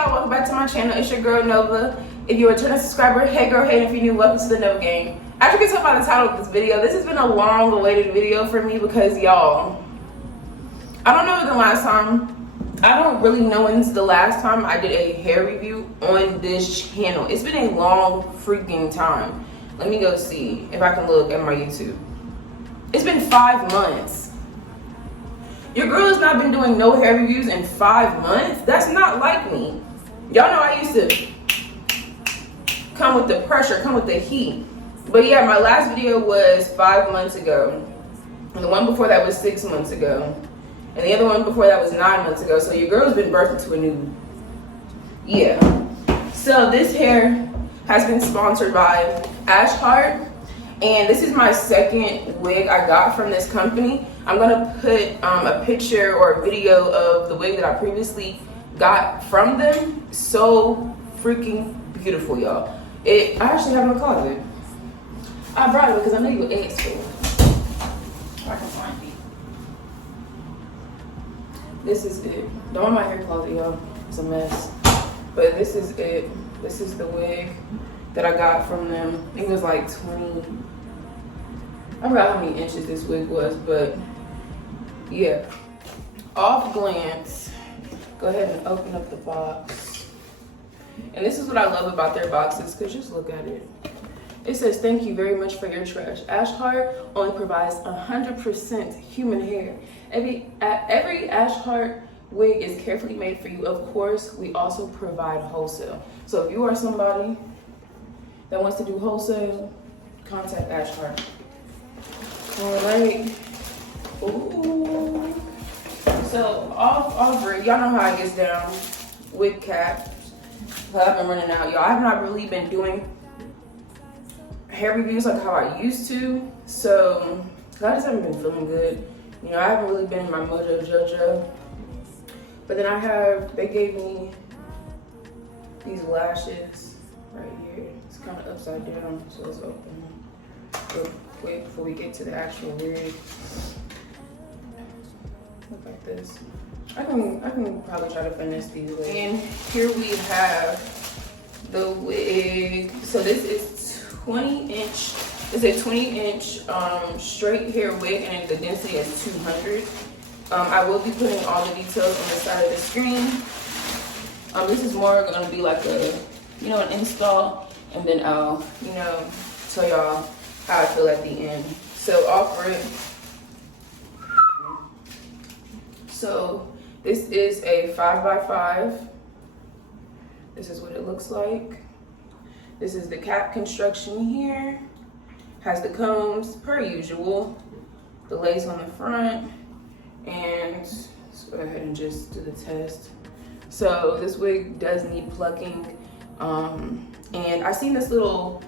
y'all, welcome back to my channel. It's your girl Nova. If you're a returning subscriber, hey girl, hey, and if you're new, welcome to the Nova gang. As you can tell by the title of this video, this has been a long awaited video for me because y'all, I don't know the last time, I don't really know when's the last time I did a hair review on this channel. It's been a long freaking time. Let me go see if I can look at my YouTube. It's been 5 months. Your girl has not been doing no hair reviews in 5 months. That's not like me. Y'all know I used to come with the pressure, come with the heat. But yeah, my last video was 5 months ago. And the one before that was 6 months ago. And the other one before that was 9 months ago. So your girl's been birthed into a new, yeah. So this hair has been sponsored by Ashart. And this is my second wig I got from this company. I'm gonna put a picture or a video of the wig that I previously got from them. So freaking beautiful, y'all. I actually have in my closet. I brought it because I know you asked for it. I can find it. This is it. Don't want my hair closet, y'all. It's a mess. But this is it. This is the wig that I got from them. I think it was like 20. I forgot how many inches this wig was, but yeah. Off glance, go ahead and open up the box. And this is what I love about their boxes, because just look at it. It says, "Thank you very much for your trash. Ashart only provides 100% human hair. Every Ashart wig is carefully made for you. Of course, we also provide wholesale. So if you are somebody that wants to do wholesale, contact Ashart." All right. Ooh. So off rip, y'all know how it gets down. Wig cap. But I've been running out, y'all. I've not really been doing hair reviews like how I used to. So I just haven't been feeling good. You know, I haven't really been in my mojo jojo. But then they gave me these lashes right here. It's kind of upside down, so let's open real quick before we get to the actual wig. Look like this. I can probably try to finesse these wigs. And here we have the wig. So this is 20-inch. It's a 20-inch straight hair wig, and the density is 200. I will be putting all the details on the side of the screen. This is more gonna be like a, an install, and then I'll, tell y'all how I feel at the end. So off rip. So this is a 5x5. This is what it looks like. This is the cap construction here. Has the combs per usual. The lace on the front. And let's go ahead and just do the test. So this wig does need plucking. And I seen this little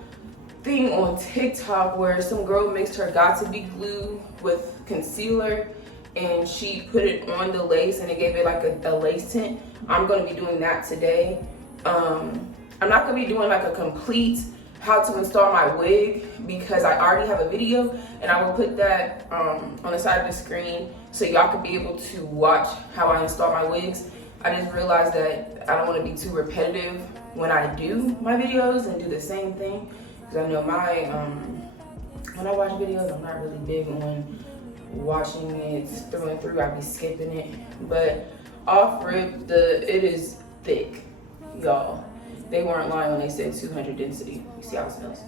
thing on TikTok where some girl mixed her got-to-be glue with concealer, and she put it on the lace and it gave it like a lace tint. I'm gonna be doing that today. I'm not gonna be doing like a complete how to install my wig because I already have a video, and I will put that on the side of the screen so y'all can be able to watch how I install my wigs. I just realized that I don't want to be too repetitive when I do my videos and do the same thing, because I know when I watch videos, I'm not really big on watching it through and through. I be skipping it. But off rip, it is thick, y'all. They weren't lying when they said 200 density. You see how it smells?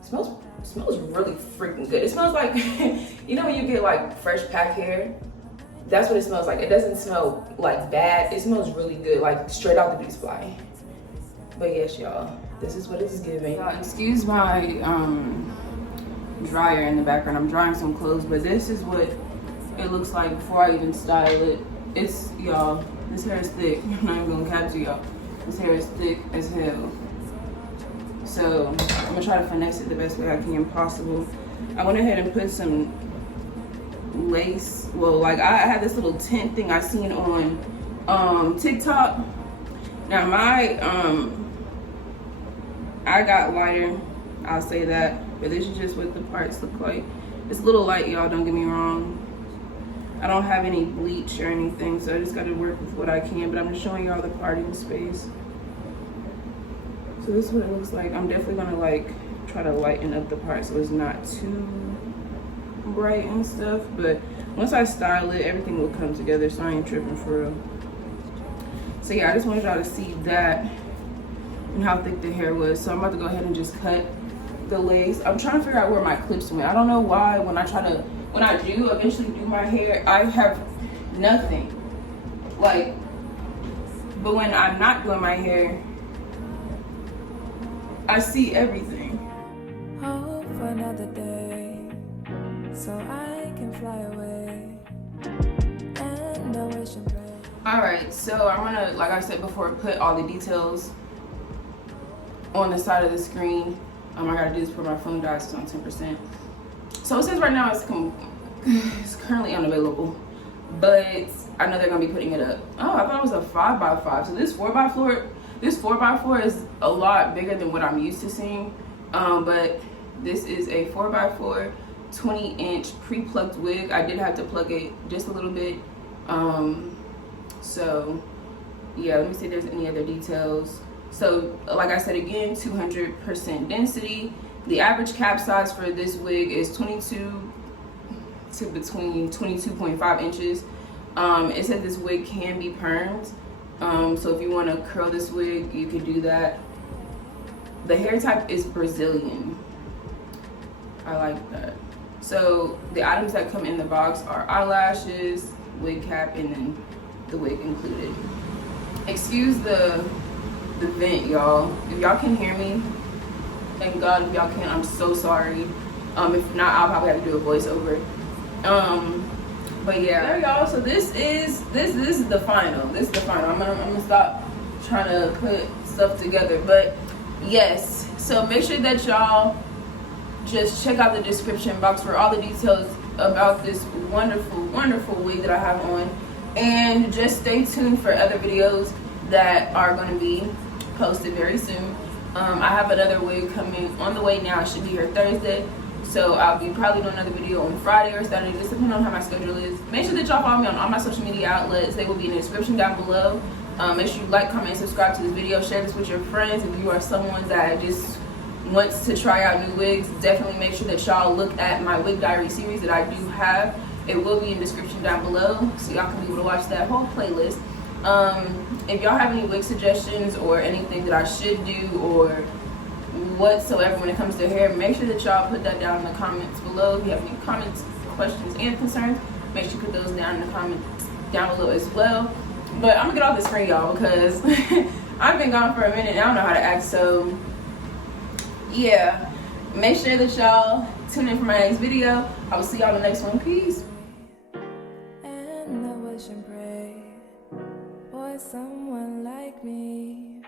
It smells really freaking good. It smells like, when you get like fresh pack hair? That's what it smells like. It doesn't smell like bad. It smells really good, like straight out the beauty supply. But yes, y'all, this is what it's giving. Excuse my dryer in the background. I'm drying some clothes, but this is what it looks like before I even style it. Y'all, this hair is thick. I'm not even gonna cap to y'all. This hair is thick as hell. So I'm gonna try to finesse it the best way I can possible. I went ahead and put some lace. Well, like I had this little tint thing I seen on TikTok. Now I got lighter, I'll say that, but this is just what the parts look like. It's a little light, y'all, don't get me wrong. I don't have any bleach or anything, so I just got to work with what I can. But I'm just showing y'all the parting space. So this is what it looks like. I'm definitely gonna like try to lighten up the part so it's not too bright and stuff. But once I style it, everything will come together, so I ain't tripping for real. So yeah, I just wanted y'all to see that and how thick the hair was. So I'm about to go ahead and just cut the lace. I'm trying to figure out where my clips went. I don't know why when I do eventually do my hair, I have nothing. Like, but when I'm not doing my hair, I see everything. Hope for another day, so I can fly away. And I wish and pray. Alright, so I want to, like I said before, put all the details on the side of the screen. I gotta do this before my phone dies, it's on 10%. So it says right now it's currently unavailable, but I know they're gonna be putting it up. Oh, I thought it was a 5x5. So this 4x4 is a lot bigger than what I'm used to seeing. But this is a 4x4 20-inch pre-plucked wig. I did have to plug it just a little bit. So yeah, let me see if there's any other details. So like I said again, 200% density. The average cap size for this wig is 22 to between 22.5 inches. It says this wig can be permed. So if you want to curl this wig, you can do that. The hair type is Brazilian. I like that. So the items that come in the box are eyelashes, wig cap, and then the wig included. Excuse the vent, y'all. If y'all can hear me, thank God. If y'all can, I'm so sorry. If not, I'll probably have to do a voiceover. But yeah, there y'all. So this is the final. This is the final. I'm gonna stop trying to put stuff together. But yes, so make sure that y'all just check out the description box for all the details about this wonderful wig that I have on, and just stay tuned for other videos that are going to be posted very soon. I have another wig coming on the way now. It should be here Thursday, so I'll be probably doing another video on Friday or Saturday, just depending on how my schedule is. Make sure that y'all follow me on all my social media outlets. They will be in the description down below. Make sure you like, comment, and subscribe to this video. Share this with your friends. If you are someone that just wants to try out new wigs, definitely make sure that y'all look at my wig diary series that I do have. It will be in the description down below, so y'all can be able to watch that whole playlist. If y'all have any wig suggestions or anything that I should do or whatsoever when it comes to hair, make sure that y'all put that down in the comments below. If you have any comments, questions, and concerns, make sure you put those down in the comments down below as well. But I'm gonna get off the screen, y'all, because I've been gone for a minute and I don't know how to act. So yeah, make sure that y'all tune in for my next video. I will see y'all in the next one. Peace. And I wish and pray for someone like me.